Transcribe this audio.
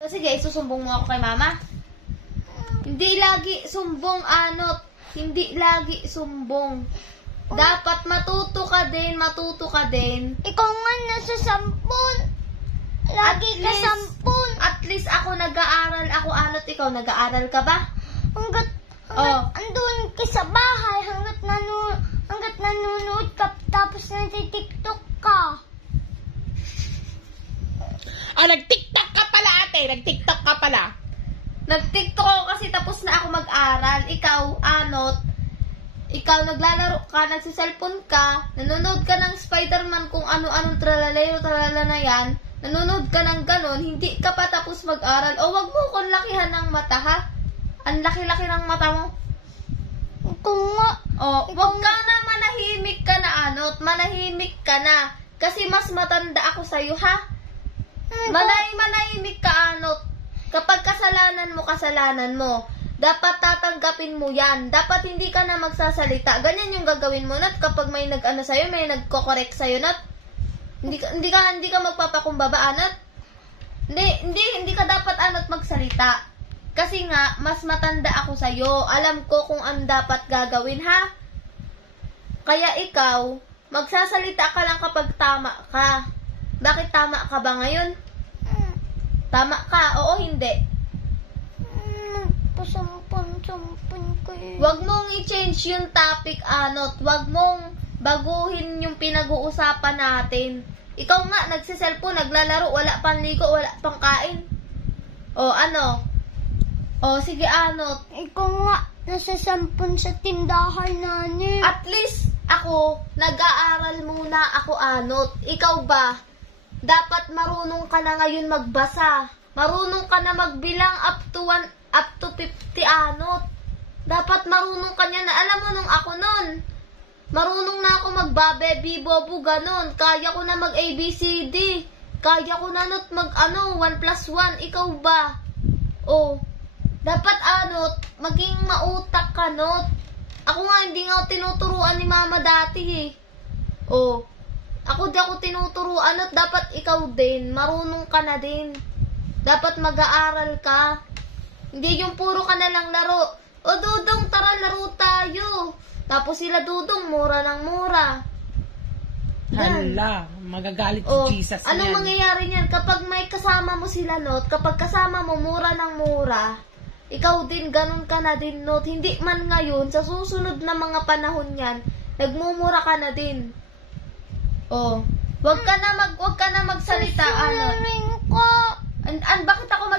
Sige, isusumbong mo ako kay mama. Hindi lagi sumbong, Anot. Hindi lagi sumbong. Dapat matuto ka din. Ikaw nga nasa 10. Lagi ka 10. At least ako nag-aaral. Ako, Anot, ikaw nag-aaral ka ba? Hanggat andun ka sa bahay, hanggat nanonood ka, tapos nag-TikTok ka. Nag-TikTok ka pala, ate. Nag-TikTok ka pala. Nag-TikTok ako kasi tapos na ako mag-aral. Ikaw, Anot, ikaw naglalaro ka, nagsiselfon ka, nanonood ka ng Spider-Man kung ano-anong tralala na yan, nanonood ka ng ganon, hindi ka pa tapos mag-aral. O wag mo kong lakihan ng mata, ha? Ang laki-laki ng mata mo. Ikaw nga. Wag ka na, manahimik ka na, Anot. Manahimik ka na. Kasi mas matanda ako sa'yo, ha? Manahimik ka, Anot. Kapag kasalanan mo. Dapat tatanggapin mo yan. Dapat hindi ka na magsasalita. Ganyan yung gagawin mo, Nat. Kapag may nag-ano sa'yo, may nagko-correct sa'yo, Nat. Hindi ka magpapakumbaba, Anot. Hindi ka dapat, Anot, magsalita. Kasi nga, mas matanda ako sa'yo. Alam ko kung ano dapat gagawin, ha? Kaya ikaw, magsasalita ka lang kapag tama ka. Bakit tama ka ba ngayon? Tama ka, oo hindi? Pasampan ko eh. Huwag mong i-change yung topic, Anot. Huwag mong baguhin yung pinag-uusapan natin. Ikaw nga, nagsiselfon, naglalaro, wala pang ligo, wala pang kain. Sige, Anot. Ikaw nga, nasa 10 sa tindahan, Nani. At least, ako, nag-aaral muna ako, Anot. Ikaw ba? Dapat marunong ka na ngayon magbasa. Marunong ka na magbilang up to 50, Anot. Dapat marunong ka niya na. Alam mo nung ako nun, marunong na ako magbabebi, bobo, ganon. Kaya ko na mag-ABCD. Kaya ko na, Not, 1+1. Ikaw ba? Dapat, Anot, maging mautak ka, Not. Ako nga, hindi nga ako tinuturuan ni mama dati, eh. Ako di ako tinuturuan, at dapat ikaw din, marunong ka na din. Dapat mag-aaral ka. Hindi yung puro ka na lang laro. Dudong, tara laro tayo. Tapos sila, Dudong, mura ng mura. Hala, magagalit si Jesus niyan. Anong mangyayari niyan? Kapag may kasama mo sila, Not, kapag kasama mo mura ng mura, ikaw din, ganun ka na din, Not. Hindi man ngayon, sa susunod na mga panahon yan, nagmumura ka na din. Wag ka na magsalita, Anot. Sinungaling ka. Bakit ako